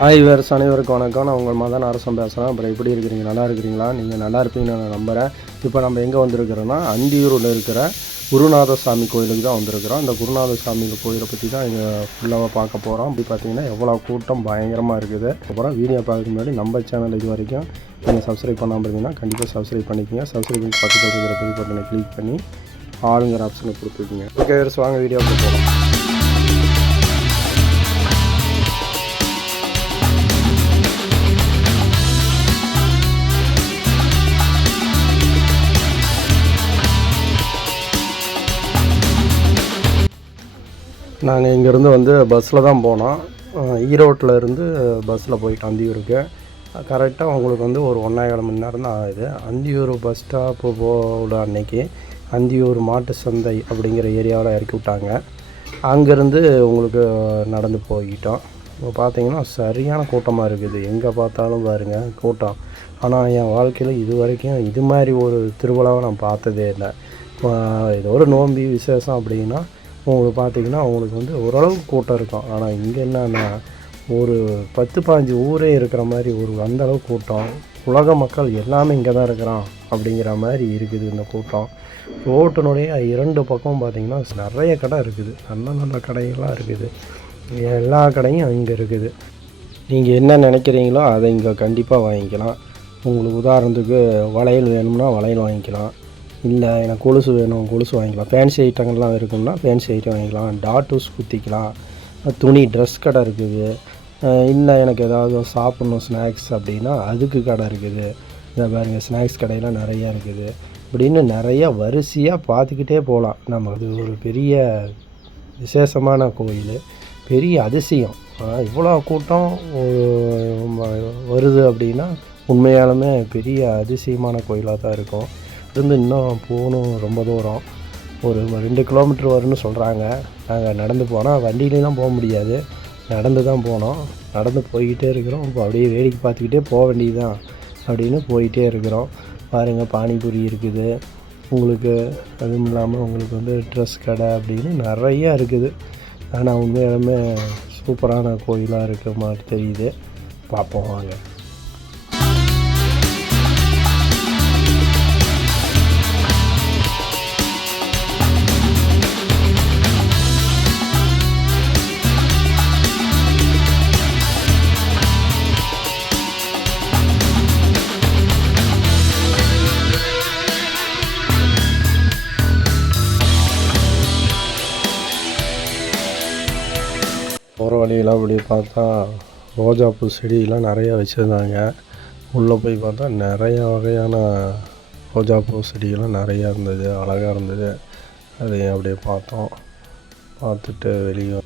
Hi viewers, அனைவருக்கும் வணக்கம். நான் உங்கள் மதன் அரசன் பேசுகிறேன். அப்புறம் எப்படி இருக்கிறீங்க? நல்லா இருக்கிறீங்களா? நீங்கள் நல்லா இருப்பீங்கன்னு நான் நம்புகிறேன். இப்போ நம்ம எங்கே வந்திருக்கிறோன்னா, அந்தியூரில் இருக்கிற குருநாத சாமி கோயிலுக்கு தான் வந்திருக்கிறோம். இந்த குருநாத சாமி கோயிலை பற்றி தான் இங்கே ஃபுல்லாக பார்க்க போகிறோம். அப்படி பார்த்தீங்கன்னா எவ்வளோ கூட்டம் பயங்கரமாக இருக்குது. அப்புறம் வீடியோ பார்க்க முன்னாடி நம்ம சேனல் இது வரைக்கும் நீங்கள் சப்ஸ்கிரைப் பண்ணாமல் இருந்தீங்கன்னா கண்டிப்பாக சப்ஸ்கிரைப் பண்ணிக்கோங்க. சப்ஸ்கிரைப் பண்ணி பக்கத்தில் இருக்கிற பெல் பட்டனை கிளிக் பண்ணி ஆளுங்கிற ஆப்ஷனை கொடுத்துருக்கீங்க. ஓகே வியூவர்ஸ், வாங்க வீடியோவுக்கு போகலாம். நாங்கள் இங்கேருந்து பஸ்ஸில் தான் போனோம். ஈரோட்டில் இருந்து பஸ்ஸில் போயிட்டோம் அந்தியூருக்கு. கரெக்டாக உங்களுக்கு ஒரு 1.25 மணி நேரம் தான் ஆகுது. அந்தியூர் பஸ் ஸ்டாப்பு போட அன்னைக்கு அந்தியூர் மாட்டு சந்தை அப்படிங்கிற ஏரியாவில் இறக்கி விட்டாங்க. அங்கேருந்து உங்களுக்கு நடந்து போய்கிட்டோம். இப்போ பார்த்தீங்கன்னா சரியான கூட்டமாக இருக்குது. எங்கே பார்த்தாலும் பாருங்கள் கூட்டம். ஆனால் என் வாழ்க்கையில் இது வரைக்கும் இது மாதிரி ஒரு திருவிழாவை நான் பார்த்ததே இல்லை. இது ஒரு நோம்பி விசேஷம் அப்படின்னா உங்களுக்கு பார்த்திங்கன்னா உங்களுக்கு ஓரளவுக்கு கூட்டம் இருக்கும். ஆனால் இங்கே என்னன்னா ஒரு 10-15 ஊரே இருக்கிற மாதிரி அந்தளவுக்கு கூட்டம். உலக மக்கள் எல்லாமே இங்கே தான் இருக்கிறோம் அப்படிங்கிற மாதிரி இருக்குது இந்த கூட்டம். ரோட்டினுடைய 2 பக்கம் பார்த்திங்கன்னா நிறைய கடை இருக்குது. நல்ல நல்ல கடைகள்லாம் இருக்குது. எல்லா கடையும் இங்கே இருக்குது. நீங்கள் என்ன நினைக்கிறீங்களோ அதை இங்கே கண்டிப்பாக வாங்கிக்கலாம். உங்களுக்கு உதாரணத்துக்கு வளையல் வேணும்னா வளையல் வாங்கிக்கலாம். இல்லை எனக்கு கொலுசு வேணும், கொலுசு வாங்கிக்கலாம். ஃபேன்சி ஐட்டங்கள்லாம் இருக்குன்னா ஃபேன்சி ஐட்டம் வாங்கிக்கலாம். டாட்டூஸ் குத்திக்கலாம். துணி ட்ரெஸ் கடை இருக்குது. இல்லை எனக்கு ஏதாவது சாப்பிட்ணும் ஸ்நாக்ஸ் அப்படின்னா அதுக்கு கடை இருக்குது. இதை பாருங்கள், ஸ்நாக்ஸ் கடையெல்லாம் நிறையா இருக்குது. இப்படின்னு நிறையா வரிசையாக பார்த்துக்கிட்டே போகலாம். நம்ம அது ஒரு பெரிய விசேஷமான கோயில், பெரிய அதிசயம். இவ்வளோ கூட்டம் வருது அப்படின்னா உண்மையாலுமே பெரிய அதிசயமான கோயிலாக தான் இருக்கும். இன்னும் போகணும், ரொம்ப தூரம், ஒரு 2 கிலோமீட்டர் வரும்னு சொல்கிறாங்க. நாங்கள் நடந்து போனால் வண்டியிலாம் போக முடியாது, நடந்து தான் போனோம். நடந்து போய்கிட்டே இருக்கிறோம். இப்போ அப்படியே வேடிக்கை பார்த்துக்கிட்டே போக வேண்டியதுதான் அப்படின்னு போயிட்டே இருக்கிறோம். பாருங்கள், பானிபூரி இருக்குது உங்களுக்கு. அதுவும் இல்லாமல் உங்களுக்கு ட்ரெஸ் கடை அப்படின்னு நிறையா இருக்குது. ஆனால் உண்மையாலுமே சூப்பரான கோயிலாக இருக்கிற மாதிரி தெரியுது. பார்ப்போம் வாங்க. போகிற வழியில் அப்படி பார்த்தா ரோஜாப்பூ செடியெலாம் நிறையா வச்சுருந்தாங்க. உள்ளே போய் பார்த்தா நிறையா வகையான ரோஜாப்பூ செடியெல்லாம் நிறையா இருந்தது, அழகாக இருந்தது. அதையும் அப்படியே பார்த்தோம். பார்த்துட்டு வெளியே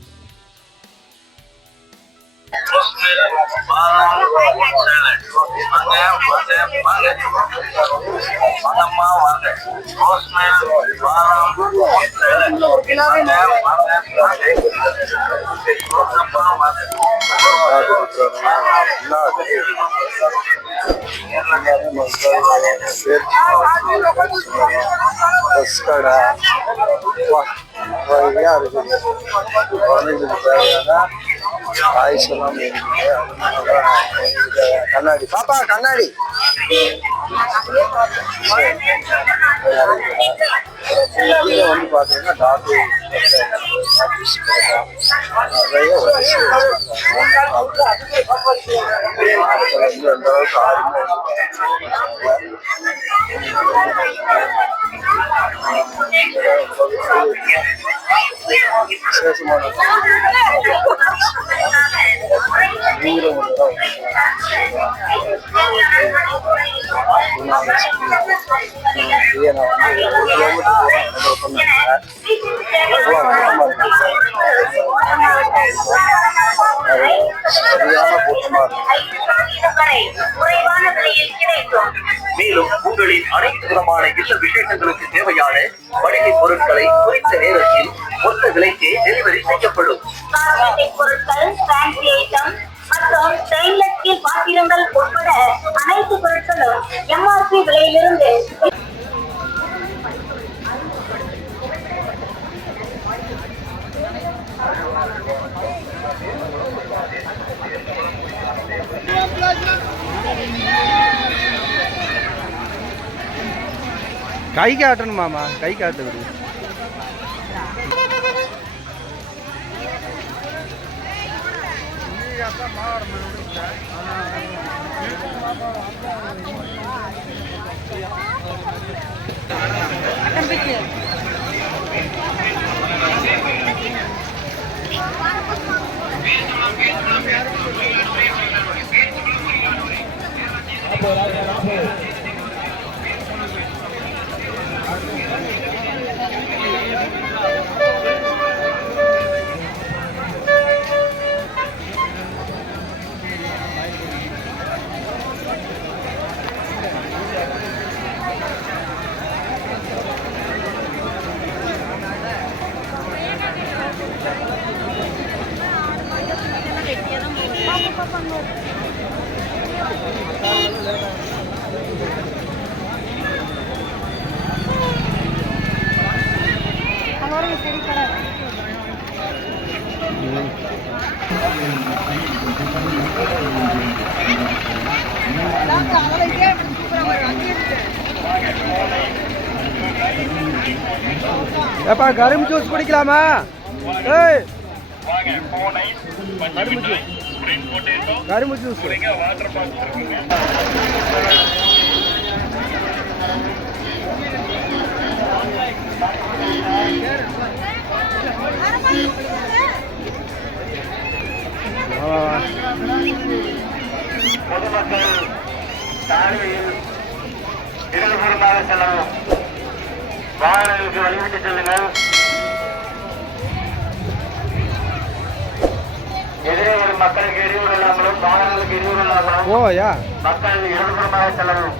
கண்ணாடி பாப்பா, கண்ணாடி பார்த்தீங்கன்னா டாக்டர் நிறைய அந்த அளவுக்கு ஆர்வம் விசேஷமான மேலும் உங்களின் அனைத்து விதமான இல்ல விசேஷங்களுக்கு தேவையான மளிகை பொருட்களை குறித்த நேரத்தில் மொத்த விலைக்கே டெலிவரி செய்யப்படும். பொருட்கள், மற்றும் ஸ்டெயின்லெஸ் ஸ்டீல் பாத்திரங்கள் உட்பட அனைத்து பொருட்களும் MRP விலையிலிருந்து கை காட்டணுமாமா, கை காட்டு விடு. ஏப்பா கரும்பு ஜூஸ் குடிக்கலாமா? ஏய் கரும்பு ஜூஸ் பொதுமக்கள் சாலையில் இடதுபுறமாக செல்லவும், வாகனங்களுக்கு வழிவிட்டு செல்லுங்கள். எதிரே வரும் மக்களுக்கு இடையூறு இல்லாமலும் வாகனங்களுக்கு இடையூறு இல்லாமலும் மக்கள் இடதுபுறமாக செல்லவும்.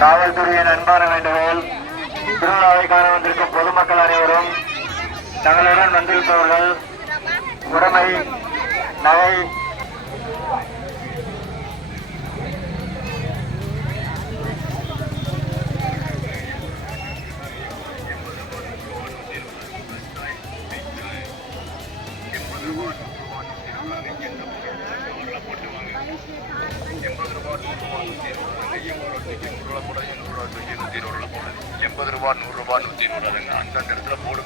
காவல்துறையின் அன்பான வேண்டுகோள், திருவிழாவை காண வந்திருக்கும் பொதுமக்கள் அனைவரும் தங்களுடன் வந்திருப்பவர்கள் உடைமை, நகை, ரூபா 100 ரூபா 120 அந்த இடத்துல போர்டு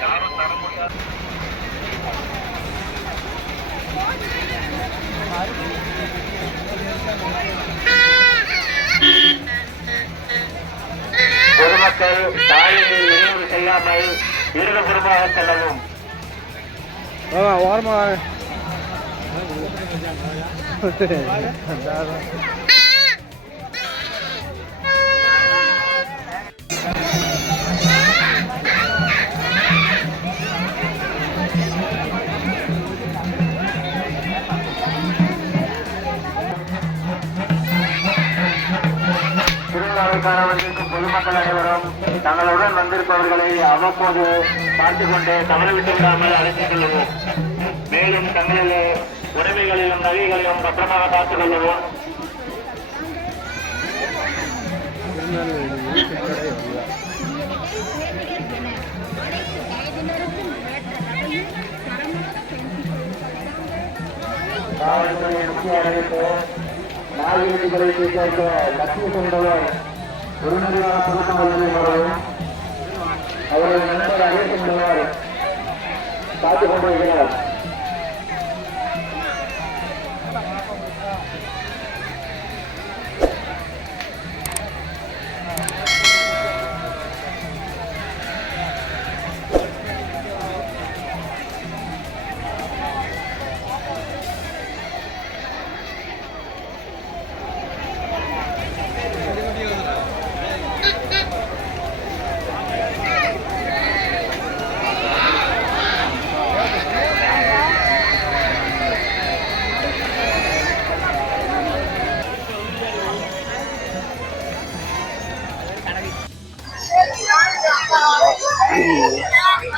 யாரும் தர முடியாது. பொதுமக்கள் சாலையில் இடையூறு செய்யாமல் இருபுறமாக செல்லவும். ஓரமா திருவிழாவுக்கான வந்திருக்கும் பொதுமக்கள் அனைவரும் தங்களுடன் வந்திருப்பவர்களை அவ்வப்போது பார்த்துக் கொண்டு தவறவிட்டு விடாமல் அழைத்துக் கொள்ளவும். மேலும் தங்களது உடைமைகளிலும் நகைகளையும் பத்திரமாக பார்த்துக் கொள்ளவும். காவல்துறையின் முக்கிய அறிவிப்பு, நாகரிகளை சேர்க்க லட்சிய கொண்டவர் உடனடியாக பொதுமக்கள் வரவும். அவரது நண்பர் அறிவிக்கின்றவர் காத்துக் கொண்டிருக்கிறார்.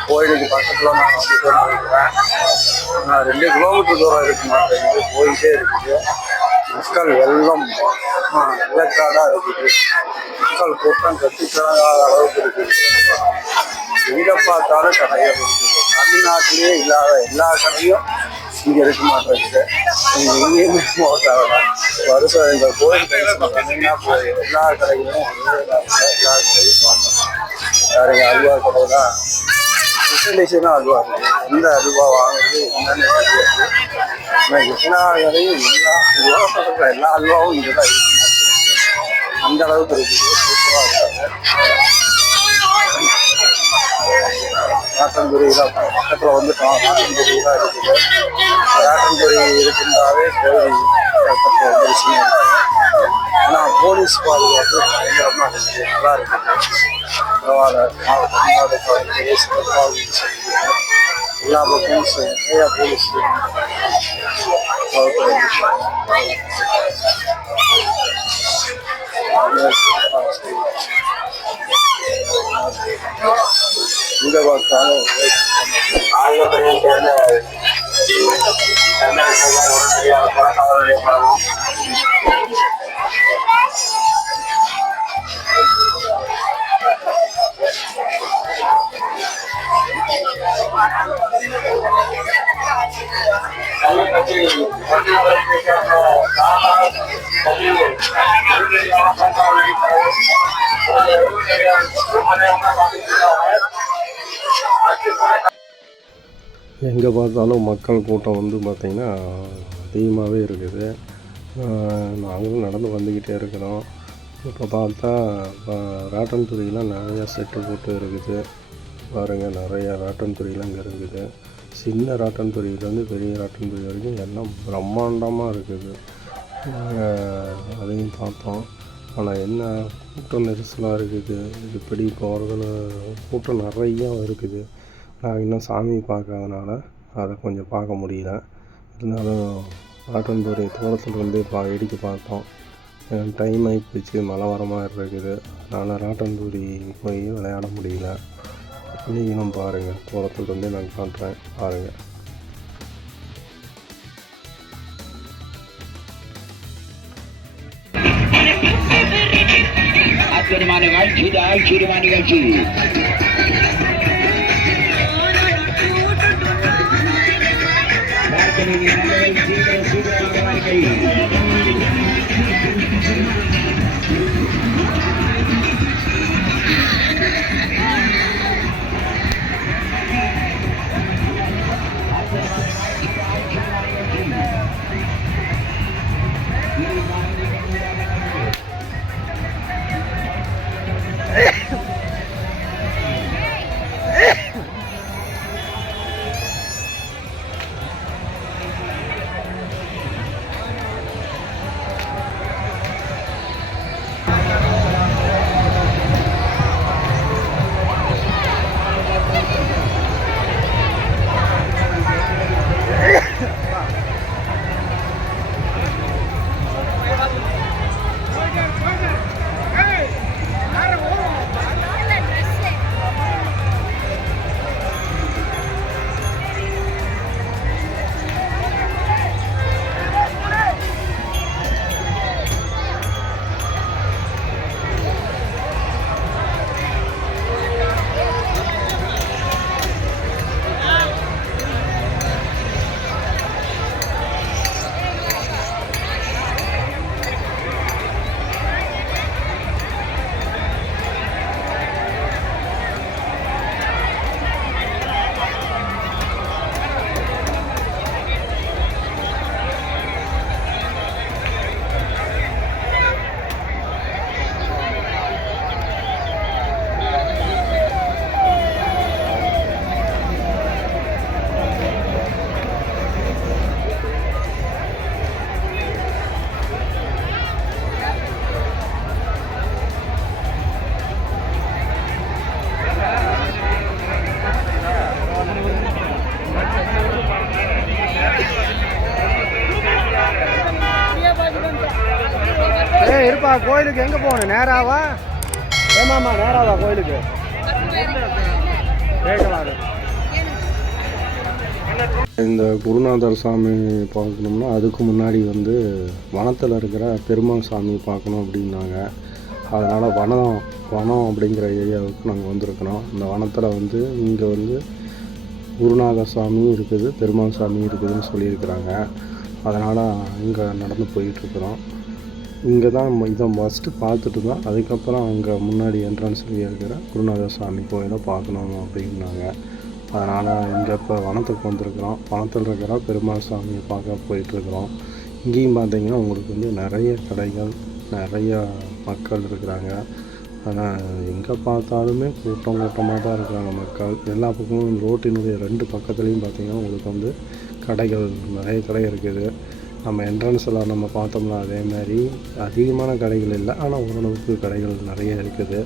கோயிலுக்கு பக்கத்தில் நான் வந்து கொண்டிருக்கிறேன். 2 கிலோமீட்டர் தூரம் இருக்கு மாட்டேங்குது, போயிட்டே இருக்குது. மக்கள் வெள்ளம் இலக்காடாக இருக்குது. மக்கள் கூட்டம் கட்டித்தராத அளவுக்கு இருக்குது. எங்கே பார்த்தாலும் கடைகள் இருக்குது. தமிழ்நாட்டிலேயே இல்லாத எல்லா கடையும் இங்கே இருக்க மாட்டேங்குது. நீங்கள் எங்கேயுமே போட்டாங்க வருஷம் எங்கள் கோயில் பார்த்தீங்கன்னா எல்லா கடைகளும் எல்லா கடையும் பார்க்கணும். வேறு அல்வா கடை தான் ஸ்பெஷலைஸாக அல்வா இருக்குது. எந்த அல்வா வாங்குறது என்னென்ன தெரியாது. ஆனால் எல்லா கடையும் எல்லா அல்வாவும் இங்கே தான் இருக்குது. அந்த அளவுக்கு இருக்குது. சூப்பராக இருக்காங்க. ராட்டன்புரி தான் பக்கத்தில் வந்துட்டோம். ராட்டன்புரி தான் இருக்குது. ராட்டன்புரி இருக்குன்னாவே கோயில் பக்கத்தில் வந்துருச்சுன்னு இருக்குது. ஆனால் போலீஸ் பாதுகாப்பு பயங்கரமாக இருக்குது. நல்லா இருக்குது. பரவாயில்ல. தமிழ்நாடு போலீஸ் எல்லா பக்கமும் நிறையா போலீஸ் எங்கே பார்த்தாலும் எங்கே பார்த்தாலும் மக்கள் கூட்டம் வந்து பார்த்திங்கன்னா அதிகமாகவே இருக்குது. நாங்களும் நடந்து வந்துக்கிட்டே இருக்கிறோம். இப்போ பார்த்தா ராட்டன்புரியெலாம் நிறையா செட்டு போட்டு இருக்குது. பாருங்கள், நிறையா ராட்டன்புரியெலாம் இங்கே இருக்குது. சின்ன ராட்டன்புரியிலேருந்து பெரிய ராட்டன்புரி வரைக்கும் எல்லாம் பிரம்மாண்டமாக இருக்குது. நாங்கள் அதையும் பார்த்தோம். ஆனால் என்ன கூட்டம் நெரிசலாக இருக்குது. இப்படி போகிறதுன்னு கூட்டம் நிறையா இருக்குது. நான் இன்னும் சாமி பார்க்காதனால அதை கொஞ்சம் பார்க்க முடியல. இருந்தாலும் ராட்டன்புரி தூரத்தில் வந்து இடிக்க பார்த்தோம். டைம் ஆகி போச்சு, மழை வர மாதிரி இருக்குது. அதனால் ராட்டன்புரி போய் விளையாட முடியல. நீங்களும் பாருங்கள், தூரத்தில் வந்து நான் காட்டுறேன், பாருங்கள். நிகழ்ச்சி இருப்பா. கோயிலுக்கு எங்கே போகணும்? நேராவா? ஏமாம்மா, நேராவா கோயிலுக்கு? கேட்கலாம். இந்த குருநாதர் சாமி பார்க்கணும்னா அதுக்கு முன்னாடி வந்து வனத்தில் இருக்கிற பெருமாள் சாமி பார்க்கணும் அப்படின்னாங்க. அதனால் வனம் அப்படிங்கிற ஏரியாவுக்கு நாங்கள் வந்திருக்கிறோம். இந்த வனத்தில் வந்து இங்கே வந்து குருநாதர் சாமியும் இருக்குது, பெருமாள் சாமியும் இருக்குதுன்னு சொல்லியிருக்கிறாங்க. அதனால் இங்கே நடந்து போயிட்டுருக்குறோம். இங்கே தான் இதை ஃபஸ்ட்டு பார்த்துட்டு தான் அதுக்கப்புறம் அங்கே முன்னாடி என்ட்ரன்ஸ்லேயே இருக்கிற குருநாதர் சாமி கோயிலை பார்க்கணும் அப்படின்னாங்க. அதனால் இங்கே இப்போ வனத்துக்கு வந்திருக்கிறோம். வனத்தில் இருக்கிற பெருமாள் சாமியை பார்க்க போயிட்டுருக்குறோம். இங்கேயும் பார்த்தீங்கன்னா உங்களுக்கு வந்து நிறைய கடைகள், நிறைய மக்கள் இருக்கிறாங்க. ஆனால் எங்கே பார்த்தாலுமே கூட்டமாக தான் இருக்கிறாங்க மக்கள். எல்லா பக்கமும் ரோட்டினுடைய 2 பக்கத்துலேயும் பார்த்திங்கன்னா உங்களுக்கு வந்து கடைகள், நிறைய கடை இருக்குது. நம்ம என்ட்ரன்ஸில் நம்ம பார்த்தோம்னா அதேமாதிரி அதிகமான கடைகள் இல்லை, ஆனால் ஓரளவுக்கு கடைகள் நிறைய இருக்குது.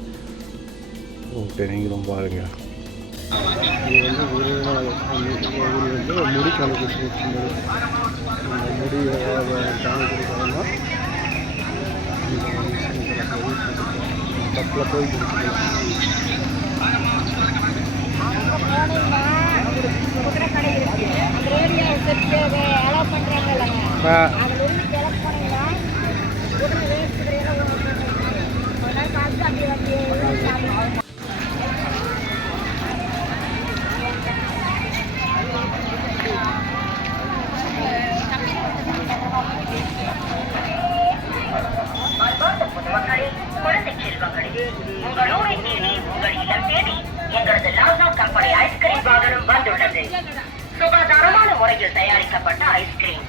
ஓகே, நீங்களும் பாருங்கள். இது வந்து குருநாதர் சாமி கோவில் வந்து முடி கணக்கு முடி காமிக்கிறதுனா பத்தில் போய் குழந்தை செல்வங்களே, உங்கள் ஊரை தேடி, உங்கள் இல்லம் தேடி எங்களது லாசா கம்பெனி ஐஸ்கிரீம் வாகனம் வந்துள்ளது. சுகாதாரமான முறையில் தயாரிக்கப்பட்ட ஐஸ்கிரீம்,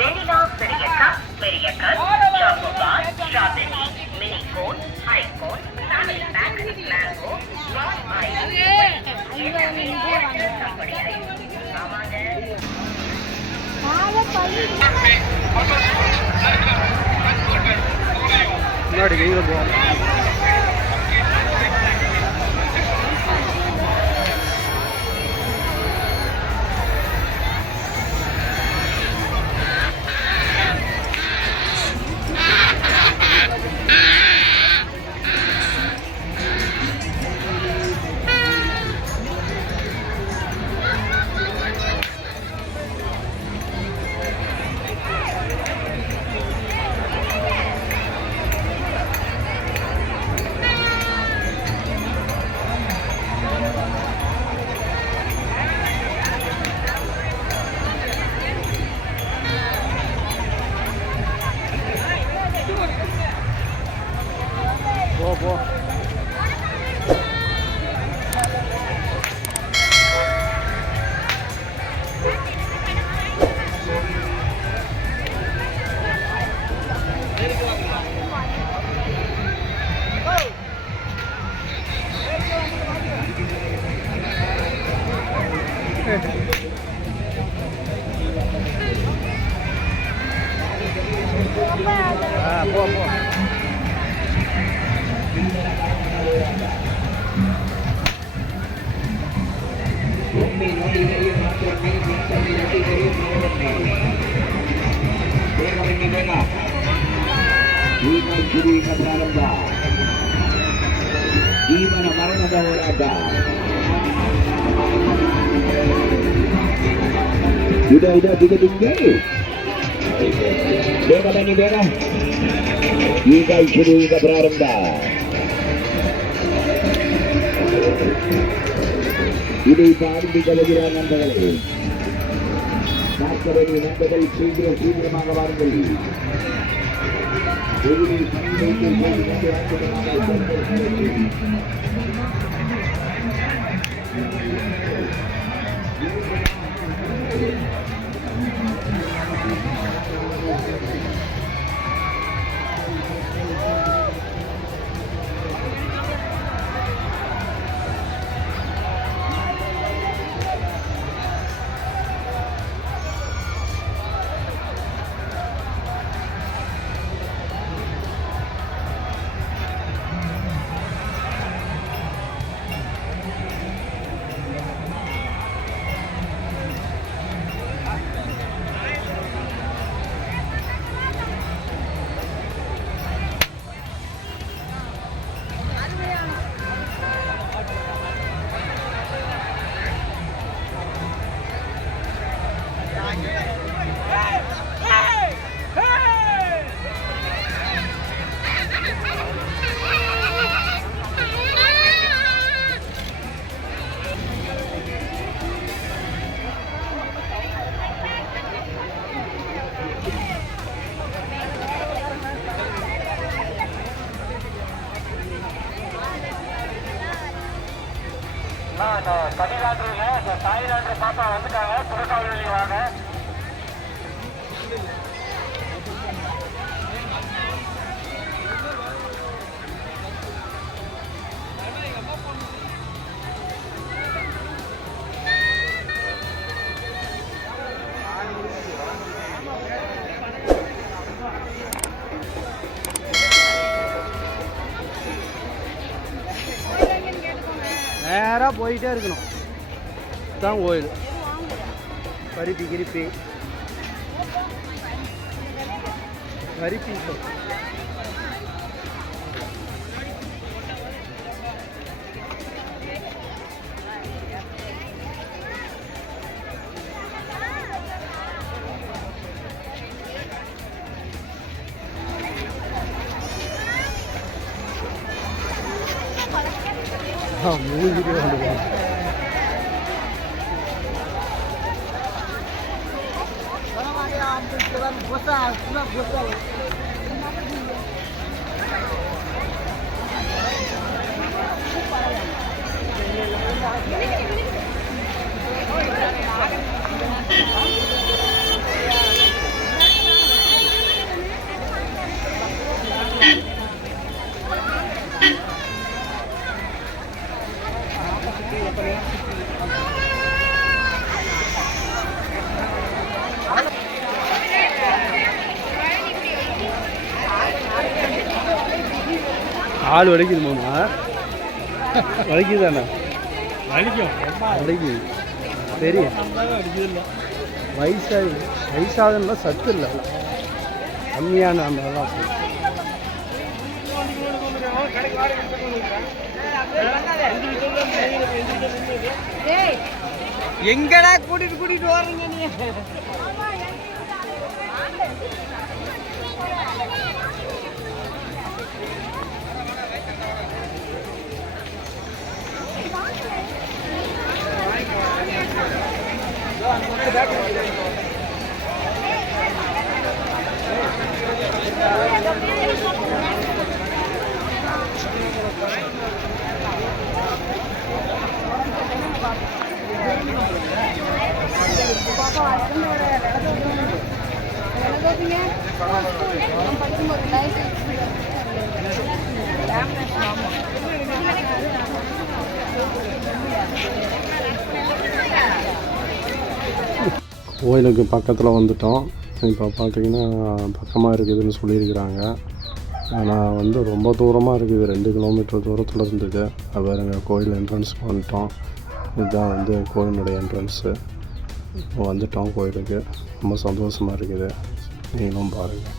வெனிலா பெரிய கப், பெரிய cup, chocobar, strawberry, mini cone, high cone, family pack, mango, company ice. ஆமாங்க. முன்னாடி கையில் போவோம். போ ಜೀವನ ಪ್ರಾರಂಭ, ಜೀವನ ಮರಣದ ಹೋರಾಟ. ಇದೆ ದಿಗದಿಂಗೆ ಬೇಗ ಬನ್ನಿ, ಬೇಗ. ಈಗ ಶುರು, ಈಗ ಪ್ರಾರಂಭ. ಇದು ಆರಂಭಿಕವಾಗಿರುವ ನಂದಗಳು ನಾಲ್ಕರಲ್ಲಿ ನಂದಗಳು ಶೀಘ್ರமாக வாருங்கள். தாய்லாந்து பாப்பா வந்துட்டாங்க, புறக்காவலி வாங்க. நேராக போயிட்டே இருக்கணும். தான் கோயில். பருப்பி கிருப்பி பருப்பி மூஞ்சிட்டே வந்துடுவாங்க. ஆள் வலிக்குது மாமா, வலிக்குதாண்ணா? வலிக்குது தெரியும். வயசாகுதுன்னா சத்து இல்லை, கம்மியான நம்மளாம் எங்கடா கூட்டிட்டு வர்றீங்க நீ? கோயிலுக்கு பக்கத்தில் வந்துட்டோம். இப்போ பார்த்தீங்கன்னா பக்கமாக இருக்குதுன்னு சொல்லியிருக்கிறாங்க. ஆனால் வந்து ரொம்ப தூரமாக இருக்குது, 2 கிலோமீட்டர் தூரத்தில் இருந்தது. பாருங்க, கோயில் என்ட்ரன்ஸ்க்கு வந்துட்டோம். இதுதான் வந்து கோயிலுடைய என்ட்ரன்ஸு. வந்துட்டோம் கோயிலுக்கு. ரொம்ப சந்தோஷமாக இருக்குது. நீங்களும் பாருங்கள்.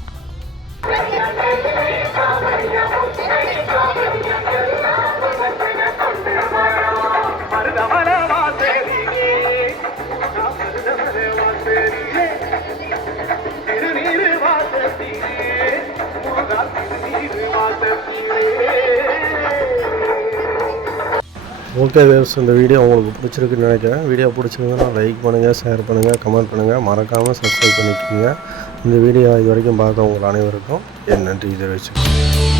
ஓகே வேவ்ஸ், இந்த வீடியோ உங்களுக்கு பிடிச்சிருக்குன்னு நினைக்கிறேன். வீடியோ பிடிச்சிருந்ததுன்னா லைக் பண்ணுங்கள், ஷேர் பண்ணுங்கள், கமெண்ட் பண்ணுங்கள், மறக்காமல் சப்ஸ்கிரைப் பண்ணிக்கோங்க. இந்த வீடியோ இது வரைக்கும் பார்த்த உங்கள் அனைவருக்கும் என் நன்றி தெரிவிச்சுக்கோங்க.